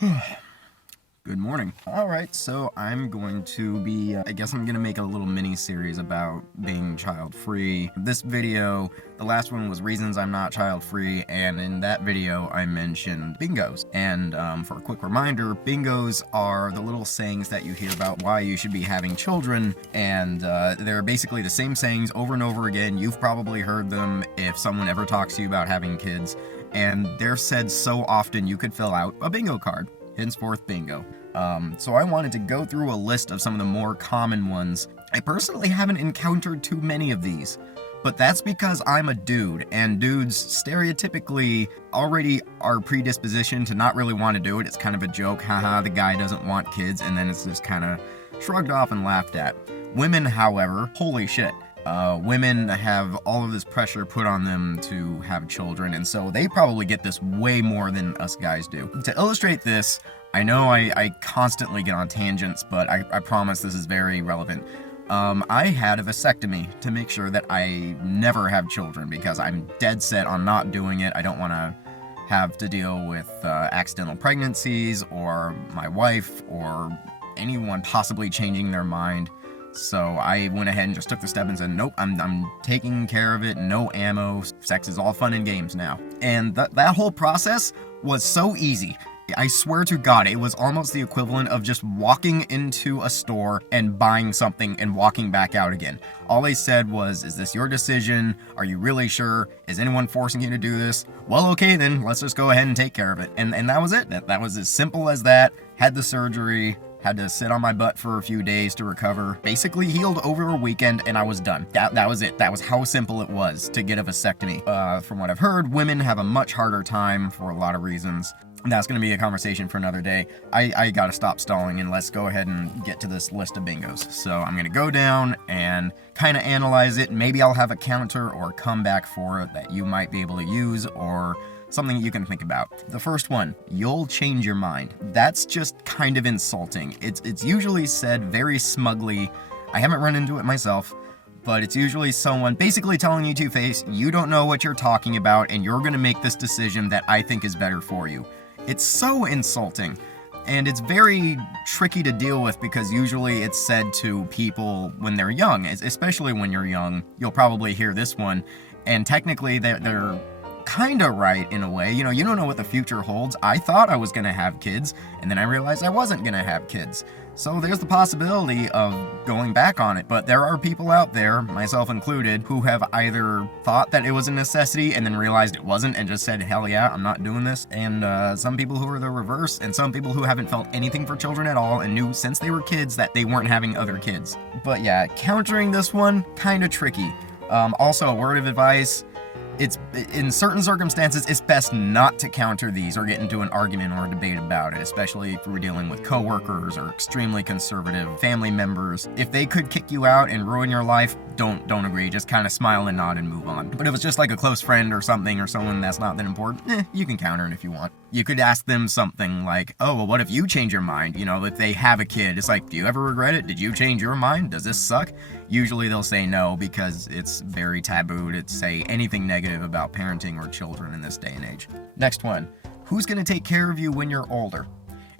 Good morning. Alright, so I'm going to be, I guess I'm gonna make a little mini-series about being child-free. This video, the last one was reasons I'm not child-free, and in that video I mentioned bingos. And for a quick reminder, bingos are the little sayings that you hear about why you should be having children, and they're basically the same sayings over and over again. You've probably heard them if someone ever talks to you about having kids, and they're said so often you could fill out a bingo card. Henceforth bingo. So I wanted to go through a list of some of the more common ones. I personally haven't encountered too many of these, but that's because I'm a dude, and dudes stereotypically already are predispositioned to not really want to do it. It's kind of a joke, haha, the guy doesn't want kids, and then it's just kind of shrugged off and laughed at. Women, however, holy shit. Women have all of this pressure put on them to have children, and so they probably get this way more than us guys do. To illustrate this, I know I constantly get on tangents, but I promise this is very relevant. I had a vasectomy to make sure that I never have children, because I'm dead set on not doing it. I don't want to have to deal with accidental pregnancies, or my wife, or anyone possibly changing their mind. So I went ahead and just took the step and said, nope, I'm taking care of it, no ammo, sex is all fun and games now. And that whole process was so easy. I swear to God, it was almost the equivalent of just walking into a store and buying something and walking back out again. All they said was, is this your decision? Are you really sure? Is anyone forcing you to do this? Well, okay then, let's just go ahead and take care of it. And that was it. That was as simple as that. Had the surgery, had to sit on my butt for a few days to recover. Basically healed over a weekend and I was done. That was it. That was how simple it was to get a vasectomy. From what I've heard, women have a much harder time for a lot of reasons. That's going to be a conversation for another day. I gotta stop stalling and let's go ahead and get to this list of bingos. So I'm going to go down and kind of analyze it. Maybe I'll have a counter or comeback for it that you might be able to use, or something you can think about. The first one, you'll change your mind. That's just kind of insulting. It's usually said very smugly. I haven't run into it myself, but it's usually someone basically telling you two-face, you don't know what you're talking about and you're gonna make this decision that I think is better for you. It's so insulting, and it's very tricky to deal with because usually it's said to people when they're young, especially when you're young. You'll probably hear this one, and technically they're kind of right in a way. You know, you don't know what the future holds. I thought I was gonna have kids, and then I realized I wasn't gonna have kids. So there's the possibility of going back on it, but there are people out there, myself included, who have either thought that it was a necessity and then realized it wasn't and just said, hell yeah, I'm not doing this. And some people who are the reverse, and some people who haven't felt anything for children at all and knew since they were kids that they weren't having other kids. But yeah, countering this one, kind of tricky. Also, a word of advice, it's in certain circumstances, it's best not to counter these or get into an argument or a debate about it, especially if we're dealing with coworkers or extremely conservative family members. If they could kick you out and ruin your life, don't agree. Just kind of smile and nod and move on. But if it's just like a close friend or something, or someone that's not that important, you can counter it if you want. You could ask them something like, oh, well, what if you change your mind? You know, if they have a kid, it's like, do you ever regret it? Did you change your mind? Does this suck? Usually they'll say no, because it's very taboo to say anything negative about parenting or children in this day and age. Next one, who's gonna take care of you when you're older?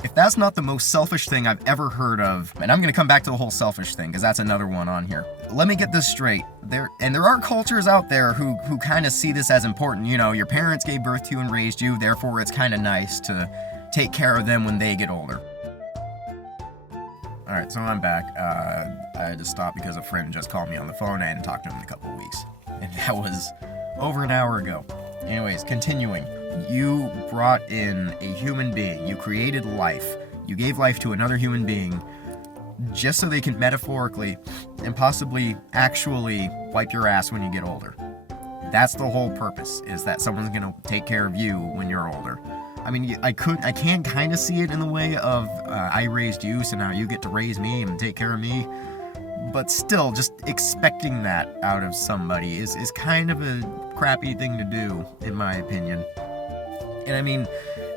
If that's not the most selfish thing I've ever heard of, and I'm gonna come back to the whole selfish thing, because that's another one on here. Let me get this straight. There are cultures out there who kind of see this as important. You know, your parents gave birth to you and raised you, therefore it's kind of nice to take care of them when they get older. Alright, so I'm back. I had to stop because a friend just called me on the phone. I hadn't talked to him in a couple of weeks. And that was over an hour ago. Anyways, continuing. You brought in a human being. You created life. You gave life to another human being just so they can metaphorically and possibly actually wipe your ass when you get older. That's the whole purpose, is that someone's gonna take care of you when you're older. I mean, I can kind of see it in the way of, I raised you, so now you get to raise me and take care of me. But still, just expecting that out of somebody is kind of a crappy thing to do, in my opinion. And I mean,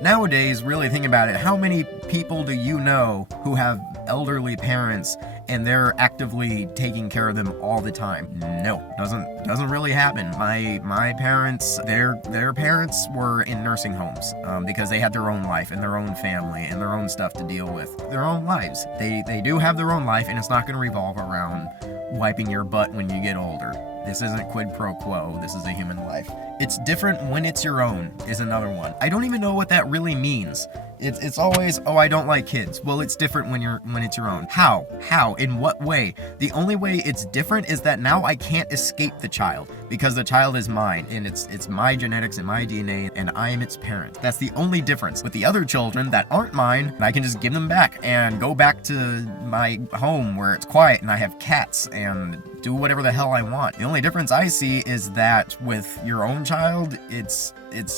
nowadays, really think about it, how many people do you know who have elderly parents and they're actively taking care of them all the time. No, doesn't really happen. My parents, their parents were in nursing homes because they had their own life and their own family and their own stuff to deal with. Their own lives. They do have their own life, and it's not going to revolve around wiping your butt when you get older. This isn't quid pro quo, this is a human life. It's different when it's your own, is another one. I don't even know what that really means. It's always, oh, I don't like kids. Well, it's different when it's your own. How? How? In what way? The only way it's different is that now I can't escape the child, because the child is mine, and it's my genetics and my DNA, and I am its parent. That's the only difference. With the other children that aren't mine, I can just give them back and go back to my home where it's quiet and I have cats and do whatever the hell I want. The only difference I see is that with your own child, it's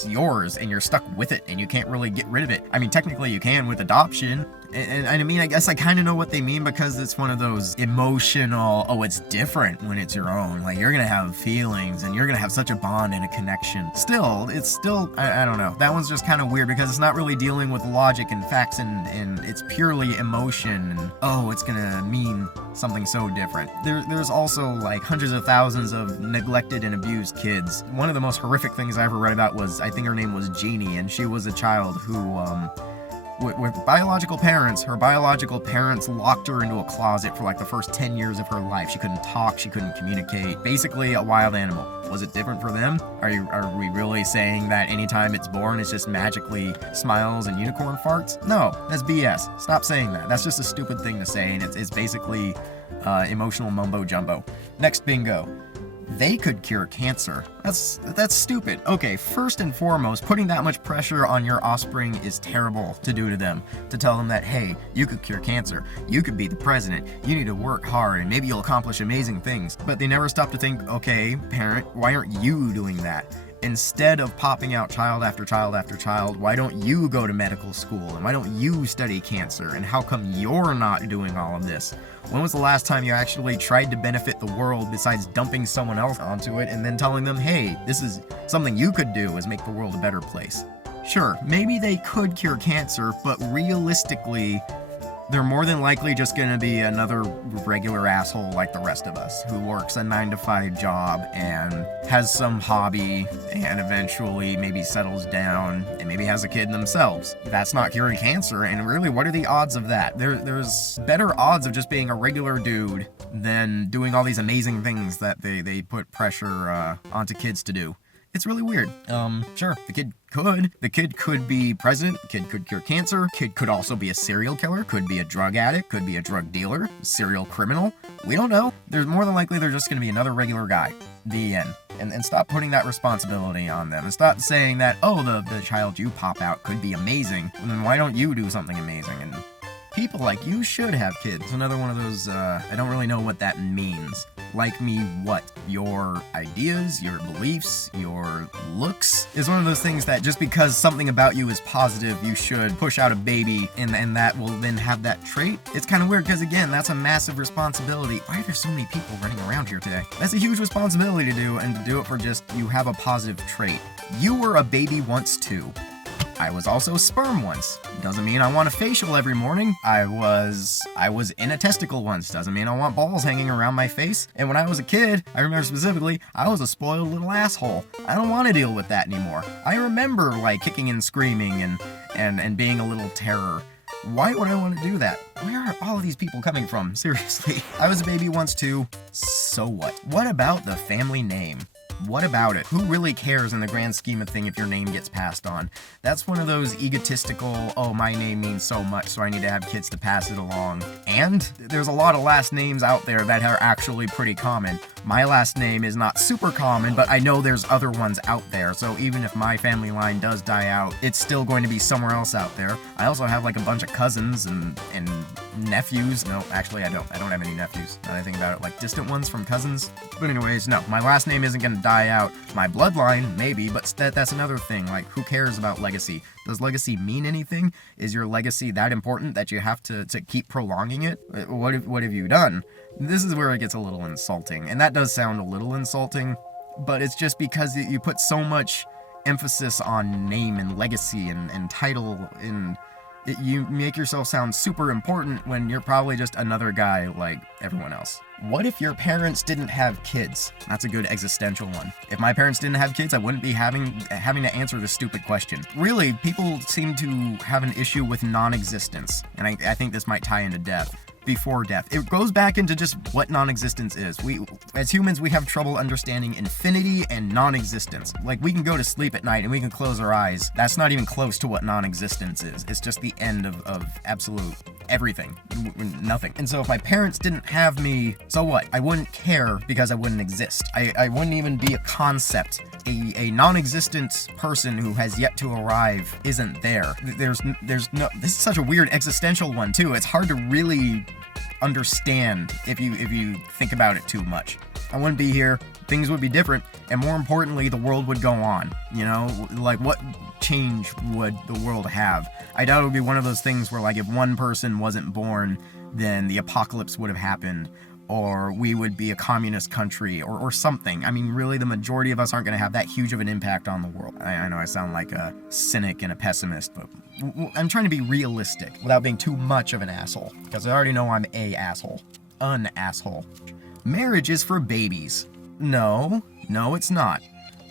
yours and you're stuck with it and you can't really get rid of it. I mean, technically you can with adoption. And I mean, I guess I kind of know what they mean, because it's one of those emotional, oh, it's different when it's your own. Like, you're gonna have feelings and you're gonna have such a bond and a connection. It's still, I don't know. That one's just kind of weird because it's not really dealing with logic and facts, and it's purely emotion. And, oh, it's gonna mean something so different. There's also like hundreds of thousands of neglected and abused kids. One of the most horrific things I ever read about was, I think her name was Jeannie, and she was a child who, with biological parents, her biological parents locked her into a closet for like the first 10 years of her life. She couldn't talk, she couldn't communicate. Basically a wild animal. Was it different for them? Are we really saying that anytime it's born, it's just magically smiles and unicorn farts? No, that's BS. Stop saying that. That's just a stupid thing to say, and it's basically emotional mumbo jumbo. Next bingo. They could cure cancer. That's stupid. Okay, first and foremost, putting that much pressure on your offspring is terrible to do to them. To tell them that, hey, you could cure cancer, you could be the president, you need to work hard, and maybe you'll accomplish amazing things. But they never stop to think, okay, parent, why aren't you doing that? Instead of popping out child after child after child, why don't you go to medical school? And why don't you study cancer? And how come you're not doing all of this? When was the last time you actually tried to benefit the world besides dumping someone else onto it and then telling them, hey, this is something you could do, is make the world a better place? Sure, maybe they could cure cancer, but realistically, they're more than likely just gonna be another regular asshole like the rest of us, who works a 9-to-5 job and has some hobby and eventually maybe settles down and maybe has a kid themselves. That's not curing cancer, and really, what are the odds of that? There's better odds of just being a regular dude than doing all these amazing things that they put pressure onto kids to do. It's really weird. Sure, the kid could be president, the kid could cure cancer, kid could also be a serial killer, could be a drug addict, could be a drug dealer, serial criminal. We don't know. There's more than likely they're just gonna be another regular guy. The end. And stop putting that responsibility on them. And stop saying that, oh, the child you pop out could be amazing. And then why don't you do something amazing? And people like you should have kids. Another one of those, I don't really know what that means. Like me, what? Your ideas, your beliefs, your looks? Is one of those things that just because something about you is positive, you should push out a baby and that will then have that trait? It's kind of weird because, again, that's a massive responsibility. Why are there so many people running around here today? That's a huge responsibility to do, and to do it for just you have a positive trait. You were a baby once too. I was also sperm once. Doesn't mean I want a facial every morning. I was in a testicle once. Doesn't mean I want balls hanging around my face. And when I was a kid, I remember specifically, I was a spoiled little asshole. I don't want to deal with that anymore. I remember like kicking and screaming and being a little terror. Why would I want to do that? Where are all of these people coming from? Seriously. I was a baby once too. So what? What about the family name? What about it? Who really cares in the grand scheme of thing if your name gets passed on? That's one of those egotistical, oh, my name means so much, so I need to have kids to pass it along. And there's a lot of last names out there that are actually pretty common. My last name is not super common, but I know there's other ones out there, so even if my family line does die out, it's still going to be somewhere else out there. I also have like a bunch of cousins and nephews. No, actually I don't have any nephews, now that I think about it, like distant ones from cousins. But anyways, no, my last name isn't gonna die out. My bloodline, maybe, but that's another thing. Like, who cares about legacy? Does legacy mean anything? Is your legacy that important that you have to keep prolonging it? What have you done? This is where it gets a little insulting, and that does sound a little insulting, but it's just because you put so much emphasis on name and legacy and title and You make yourself sound super important when you're probably just another guy like everyone else. What if your parents didn't have kids? That's a good existential one. If my parents didn't have kids, I wouldn't be having to answer this stupid question. Really, people seem to have an issue with non-existence, and I think this might tie into death. Before death. It goes back into just what non-existence is. As humans, we have trouble understanding infinity and non-existence. Like, we can go to sleep at night and we can close our eyes. That's not even close to what non-existence is. It's just the end of absolute everything. Nothing. And so if my parents didn't have me, so what? I wouldn't care because I wouldn't exist. I wouldn't even be a concept. A non-existent person who has yet to arrive isn't there. There's no, this is such a weird existential one too. It's hard to really understand if you think about it too much. I wouldn't be here, things would be different, and more importantly, the world would go on. You know, like, what change would the world have? I doubt it would be one of those things where, like, if one person wasn't born, then the apocalypse would have happened, or we would be a communist country, or something. I mean, really, the majority of us aren't going to have that huge of an impact on the world. I know I sound like a cynic and a pessimist, but I'm trying to be realistic without being too much of an asshole, because I already know I'm a asshole. An asshole. Marriage is for babies. No, it's not.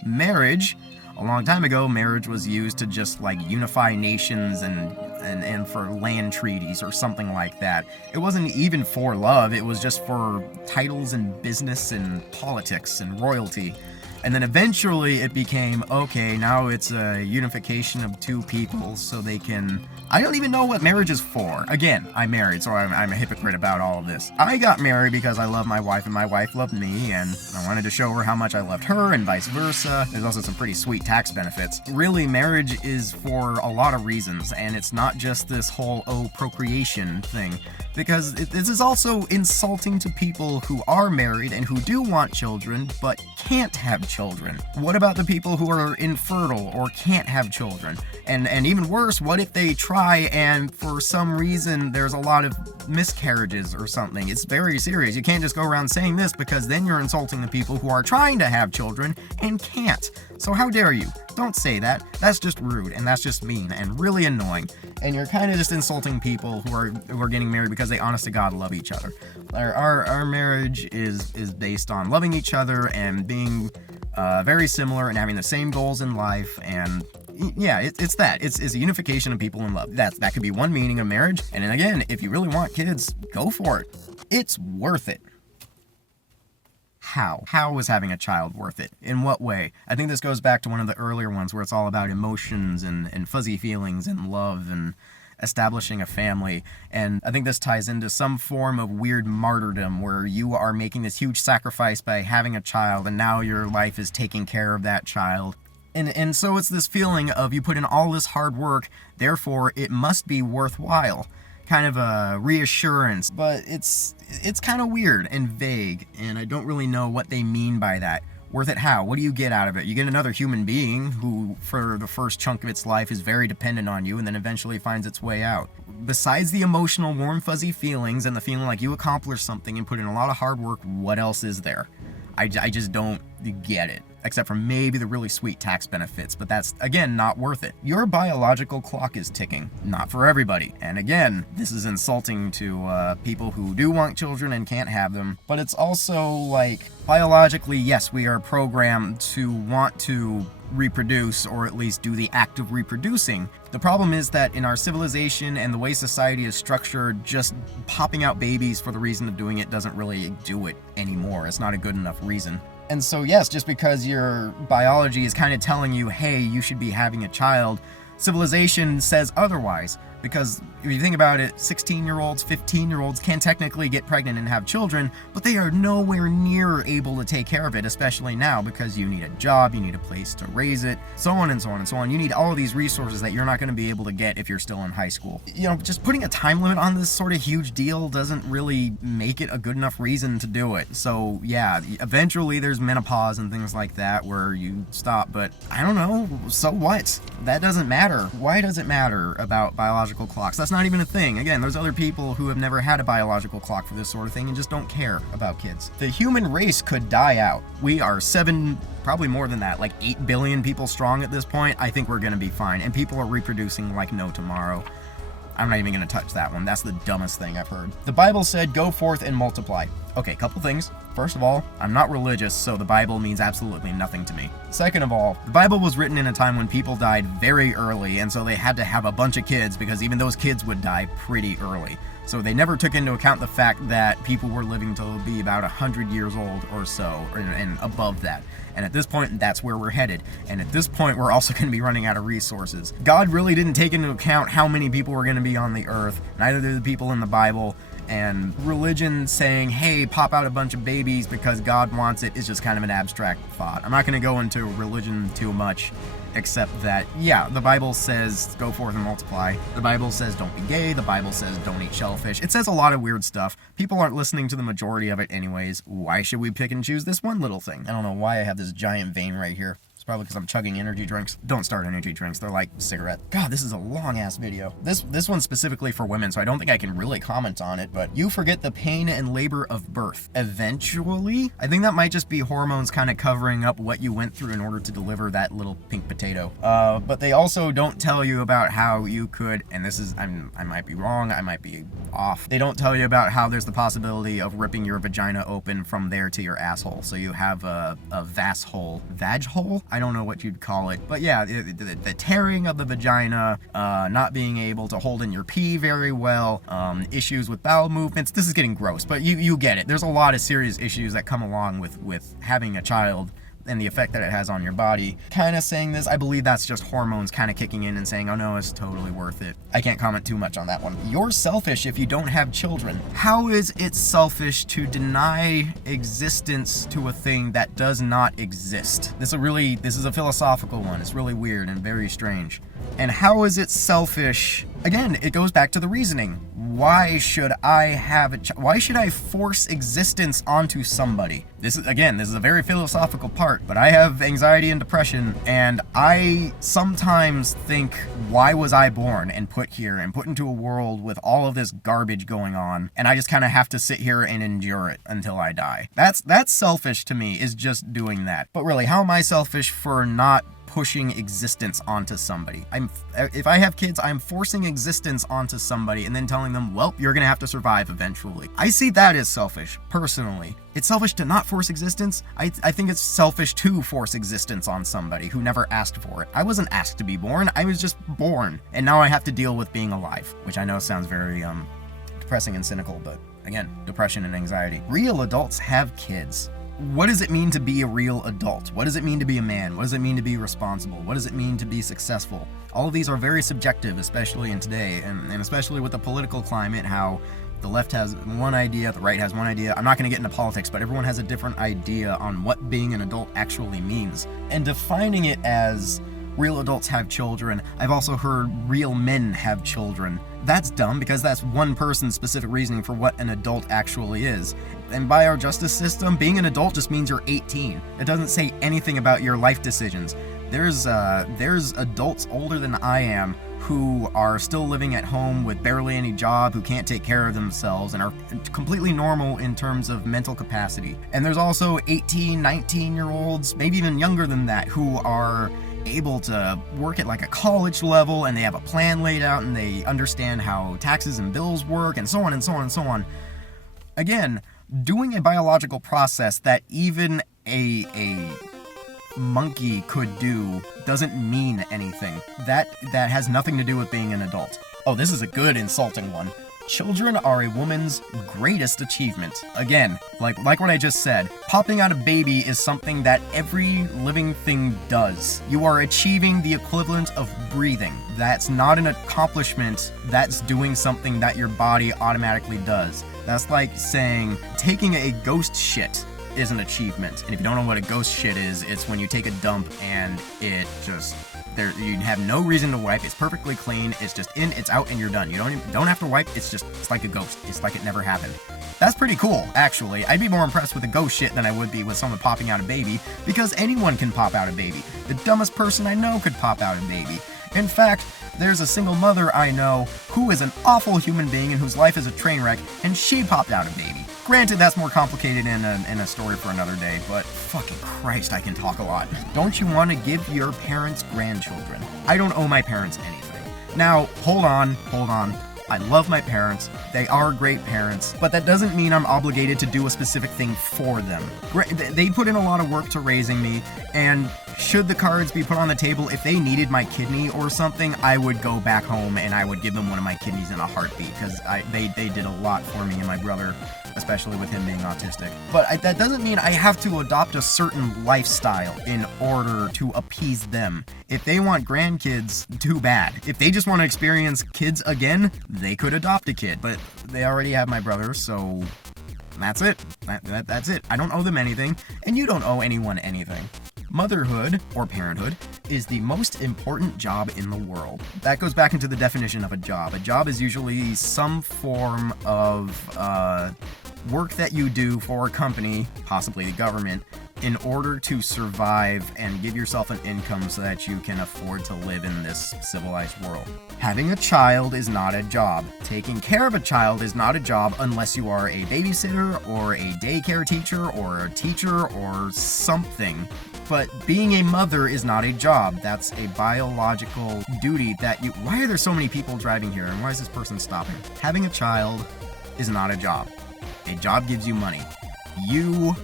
Marriage, a long time ago, marriage was used to just, like, unify nations and for land treaties or something like that. It wasn't even for love, it was just for titles and business and politics and royalty. And then eventually it became, okay, now it's a unification of two people so they can... I don't even know what marriage is for. Again, I'm married, so I'm a hypocrite about all of this. I got married because I love my wife and my wife loved me, and I wanted to show her how much I loved her and vice versa. There's also some pretty sweet tax benefits. Really, marriage is for a lot of reasons, and it's not just this whole, procreation thing. Because this is also insulting to people who are married and who do want children, but can't have children. What about the people who are infertile or can't have children? And even worse, what if they try and for some reason there's a lot of miscarriages or something? It's very serious. You can't just go around saying this, because then you're insulting the people who are trying to have children and can't. So how dare you? Don't say that. That's just rude, and that's just mean and really annoying. And you're kind of just insulting people who are getting married because they honest to God love each other. Our marriage is based on loving each other and being very similar and having the same goals in life, and yeah, it's that. It's a unification of people in love. That could be one meaning of marriage. And then again, if you really want kids, go for it. It's worth it. How? How is having a child worth it? In what way? I think this goes back to one of the earlier ones where it's all about emotions and fuzzy feelings and love and establishing a family. And I think this ties into some form of weird martyrdom where you are making this huge sacrifice by having a child, and now your life is taking care of that child. And so it's this feeling of you put in all this hard work, therefore it must be worthwhile. Kind of a reassurance, but it's kind of weird and vague, and I don't really know what they mean by that. Worth it how? What do you get out of it? You get another human being who, for the first chunk of its life, is very dependent on you and then eventually finds its way out. Besides the emotional, warm, fuzzy feelings and the feeling like you accomplished something and put in a lot of hard work, what else is there? I just don't get it. Except for maybe the really sweet tax benefits, but that's, again, not worth it. Your biological clock is ticking. Not for everybody. And again, this is insulting to people who do want children and can't have them, but it's also like, biologically, yes, we are programmed to want to reproduce, or at least do the act of reproducing. The problem is that in our civilization and the way society is structured, just popping out babies for the reason of doing it doesn't really do it anymore. It's not a good enough reason. And so yes, just because your biology is kind of telling you, hey, you should be having a child, civilization says otherwise. Because if you think about it, 16-year-olds, 15-year-olds can technically get pregnant and have children, but they are nowhere near able to take care of it, especially now, because you need a job, you need a place to raise it, so on and so on and so on. You need all of these resources that you're not going to be able to get if you're still in high school. You know, just putting a time limit on this sort of huge deal doesn't really make it a good enough reason to do it. So yeah, eventually there's menopause and things like that where you stop, but I don't know, so what? That doesn't matter. Why does it matter about biological clocks? That's not even a thing. Again, there's other people who have never had a biological clock for this sort of thing and just don't care about kids. The human race could die out. We are probably more than that, like 8 billion people strong at this point. I think we're gonna be fine, and people are reproducing like no tomorrow. I'm not even gonna touch that one. That's the dumbest thing I've heard. The Bible said, go forth and multiply. Okay, couple things. First of all, I'm not religious, so the Bible means absolutely nothing to me. Second of all, the Bible was written in a time when people died very early, and so they had to have a bunch of kids because even those kids would die pretty early. So they never took into account the fact that people were living to be about 100 years old or so, and above that. And at this point, that's where we're headed. And at this point, we're also going to be running out of resources. God really didn't take into account how many people were going to be on the earth. Neither did the people in the Bible. And religion saying, hey, pop out a bunch of babies because God wants it is just kind of an abstract thought. I'm not going to go into religion too much, except that, yeah, the Bible says go forth and multiply. The Bible says don't be gay. The Bible says don't eat shellfish. It says a lot of weird stuff. People aren't listening to the majority of it anyways. Why should we pick and choose this one little thing? I don't know why I have this giant vein right here. It's probably because I'm chugging energy drinks. Don't start energy drinks. They're like cigarettes. God, this is a long-ass video. This one's specifically for women, so I don't think I can really comment on it, but you forget the pain and labor of birth. Eventually? I think that might just be hormones kind of covering up what you went through in order to deliver that little pink potato. But they also don't tell you about how you could, and this is, I might be wrong, I might be off. They don't tell you about how there's the possibility of ripping your vagina open from there to your asshole. So you have a vas hole. Vag hole? I don't know what you'd call it. But yeah, the tearing of the vagina, not being able to hold in your pee very well, issues with bowel movements. This is getting gross, but you get it. There's a lot of serious issues that come along with having a child and the effect that it has on your body. Kind of saying this, I believe that's just hormones kind of kicking in and saying, oh no, it's totally worth it. I can't comment too much on that one. You're selfish if you don't have children. How is it selfish to deny existence to a thing that does not exist? This is a philosophical one. It's really weird and very strange. And how is it selfish? Again, it goes back to the reasoning. Why should I have why should I force existence onto somebody? This is a very philosophical part, but I have anxiety and depression, and I sometimes think, why was I born and put here and put into a world with all of this garbage going on, and I just kind of have to sit here and endure it until I die? That's selfish to me, is just doing that. But really, how am I selfish for not pushing existence onto somebody? If I have kids, I'm forcing existence onto somebody and then telling them, well, you're gonna have to survive eventually. I see that as selfish, personally. It's selfish to not force existence. I think it's selfish to force existence on somebody who never asked for it. I wasn't asked to be born, I was just born, and now I have to deal with being alive, which I know sounds very depressing and cynical, but again, depression and anxiety. Real adults have kids. What does it mean to be a real adult? What does it mean to be a man? What does it mean to be responsible? What does it mean to be successful? All of these are very subjective, especially in today, and especially with the political climate, how the left has one idea, the right has one idea. I'm not going to get into politics, but everyone has a different idea on what being an adult actually means. And defining it as real adults have children, I've also heard real men have children. That's dumb, because that's one person's specific reasoning for what an adult actually is. And by our justice system, being an adult just means you're 18. It doesn't say anything about your life decisions. There's adults older than I am who are still living at home with barely any job, who can't take care of themselves, and are completely normal in terms of mental capacity. And there's also 18, 19-year-olds, maybe even younger than that, who are able to work at like a college level, and they have a plan laid out, and they understand how taxes and bills work, and so on and so on and so on. Again, doing a biological process that even a monkey could do doesn't mean anything. That has nothing to do with being an adult. Oh, this is a good insulting one. Children are a woman's greatest achievement. Again, like what I just said, popping out a baby is something that every living thing does. You are achieving the equivalent of breathing. That's not an accomplishment, that's doing something that your body automatically does. That's like saying taking a ghost shit is an achievement. And if you don't know what a ghost shit is, it's when you take a dump and it just, you have no reason to wipe. It's perfectly clean. It's just in, it's out, and you're done. You don't have to wipe. It's like a ghost. It's like it never happened. That's pretty cool, actually. I'd be more impressed with a ghost shit than I would be with someone popping out a baby, because anyone can pop out a baby. The dumbest person I know could pop out a baby. In fact, there's a single mother I know who is an awful human being and whose life is a train wreck, and she popped out a baby. Granted, that's more complicated in a story for another day, but fucking Christ, I can talk a lot. Don't you want to give your parents grandchildren? I don't owe my parents anything. Now, hold on. I love my parents. They are great parents, but that doesn't mean I'm obligated to do a specific thing for them. They put in a lot of work to raising me, and should the cards be put on the table, if they needed my kidney or something, I would go back home and I would give them one of my kidneys in a heartbeat, because they did a lot for me and my brother, especially with him being autistic. But that doesn't mean I have to adopt a certain lifestyle in order to appease them. If they want grandkids, too bad. If they just want to experience kids again, they could adopt a kid. But they already have my brother, so that's it. That's it. I don't owe them anything, and you don't owe anyone anything. Motherhood, or parenthood, is the most important job in the world. That goes back into the definition of a job. A job is usually some form of work that you do for a company, possibly the government, in order to survive and give yourself an income so that you can afford to live in this civilized world. Having a child is not a job. Taking care of a child is not a job unless you are a babysitter or a daycare teacher or a teacher or something. But being a mother is not a job. That's a biological duty that you... Why are there so many people driving here, and why is this person stopping? Having a child is not a job. A job gives you money. You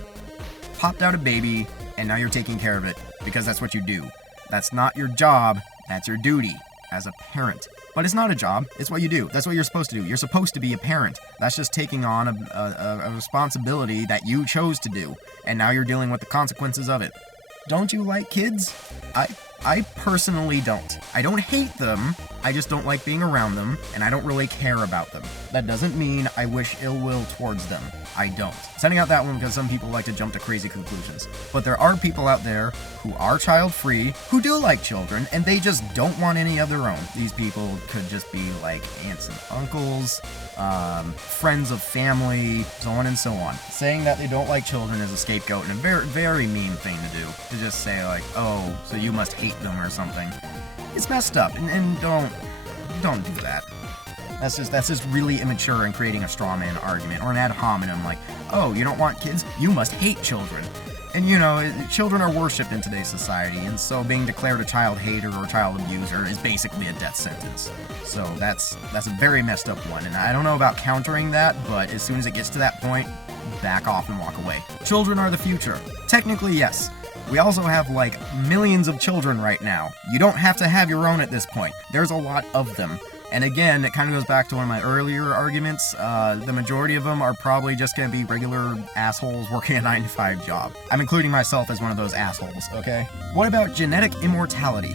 popped out a baby, and now you're taking care of it, because that's what you do. That's not your job, that's your duty as a parent. But it's not a job, it's what you do. That's what you're supposed to do. You're supposed to be a parent. That's just taking on a responsibility that you chose to do, and now you're dealing with the consequences of it. Don't you like kids? I personally don't. I don't hate them, I just don't like being around them, and I don't really care about them. That doesn't mean I wish ill will towards them. I don't. Sending out that one because some people like to jump to crazy conclusions. But there are people out there who are child-free, who do like children, and they just don't want any of their own. These people could just be like aunts and uncles, friends of family, so on and so on. Saying that they don't like children is a scapegoat and a very, very mean thing to do. To just say like, oh, so you must hate them or something. It's messed up, and don't do that. That's just really immature and creating a straw man argument, or an ad hominem like, oh, you don't want kids? You must hate children. And you know, children are worshipped in today's society, and so being declared a child hater or child abuser is basically a death sentence. So that's a very messed up one, and I don't know about countering that, but as soon as it gets to that point, back off and walk away. Children are the future. Technically, yes. We also have like millions of children right now. You don't have to have your own at this point. There's a lot of them. And again, it kind of goes back to one of my earlier arguments. The majority of them are probably just going to be regular assholes working a 9-to-5 job. I'm including myself as one of those assholes, okay? What about genetic immortality?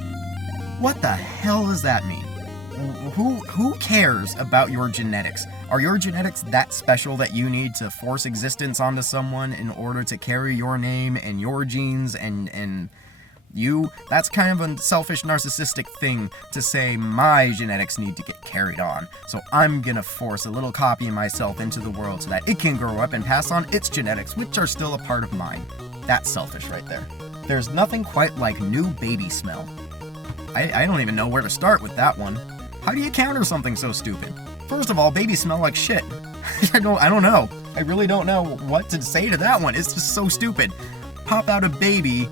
What the hell does that mean? Who cares about your genetics? Are your genetics that special that you need to force existence onto someone in order to carry your name and your genes and you? That's kind of a selfish, narcissistic thing to say my genetics need to get carried on. So I'm gonna force a little copy of myself into the world so that it can grow up and pass on its genetics, which are still a part of mine. That's selfish right there. There's nothing quite like new baby smell. I don't even know where to start with that one. How do you counter something so stupid? First of all, babies smell like shit. I don't know. I really don't know what to say to that one. It's just so stupid. Pop out a baby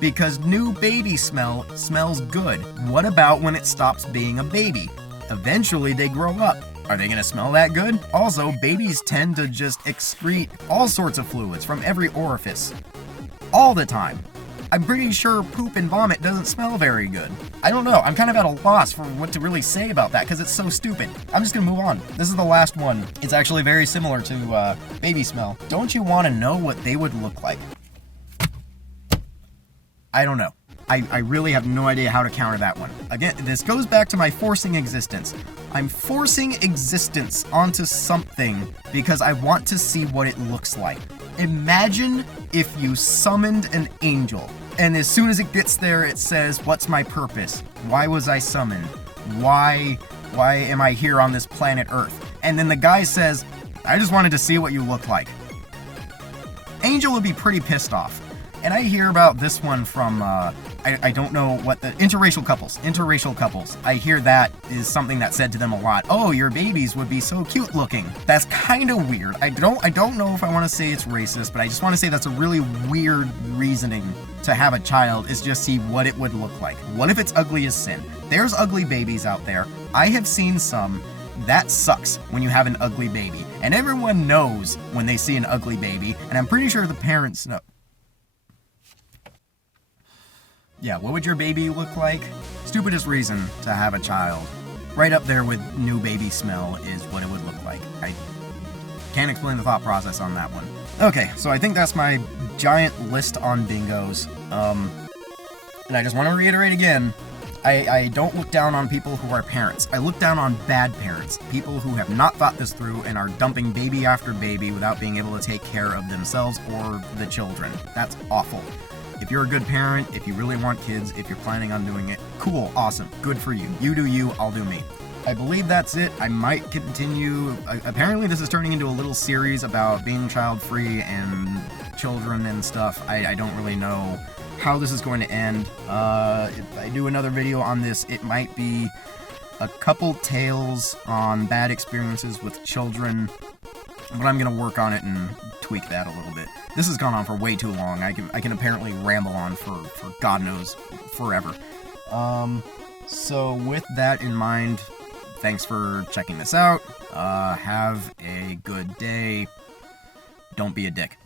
because new baby smell smells good. What about when it stops being a baby? Eventually they grow up. Are they gonna smell that good? Also, babies tend to just excrete all sorts of fluids from every orifice. All the time. I'm pretty sure poop and vomit doesn't smell very good. I don't know, I'm kind of at a loss for what to really say about that because it's so stupid. I'm just gonna move on. This is the last one. It's actually very similar to baby smell. Don't you want to know what they would look like? I don't know. I really have no idea how to counter that one. Again, this goes back to my forcing existence. I'm forcing existence onto something because I want to see what it looks like. Imagine if you summoned an angel, and as soon as it gets there, it says, what's my purpose? Why was I summoned? Why am I here on this planet Earth? And then the guy says, I just wanted to see what you look like. Angel would be pretty pissed off. And I hear about this one from, I don't know what the, interracial couples. I hear that is something that's said to them a lot. Oh, your babies would be so cute looking. That's kind of weird. I don't know if I want to say it's racist, but I just want to say that's a really weird reasoning to have a child, is just see what it would look like. What if it's ugly as sin? There's ugly babies out there. I have seen some. That sucks when you have an ugly baby. And everyone knows when they see an ugly baby, and I'm pretty sure the parents know. Yeah, what would your baby look like? Stupidest reason to have a child. Right up there with new baby smell is what it would look like. I can't explain the thought process on that one. Okay, so I think that's my giant list on bingos. And I just want to reiterate again, I don't look down on people who are parents. I look down on bad parents. People who have not thought this through and are dumping baby after baby without being able to take care of themselves or the children. That's awful. If you're a good parent, if you really want kids, if you're planning on doing it, cool, awesome, good for you. You do you, I'll do me. I believe that's it. I might continue. Apparently this is turning into a little series about being child-free and children and stuff. I don't really know how this is going to end. If I do another video on this, it might be a couple tales on bad experiences with children, but I'm gonna work on it and tweak that a little bit. This has gone on for way too long. I can apparently ramble on for God knows forever. So with that in mind, thanks for checking this out. Have a good day. Don't be a dick.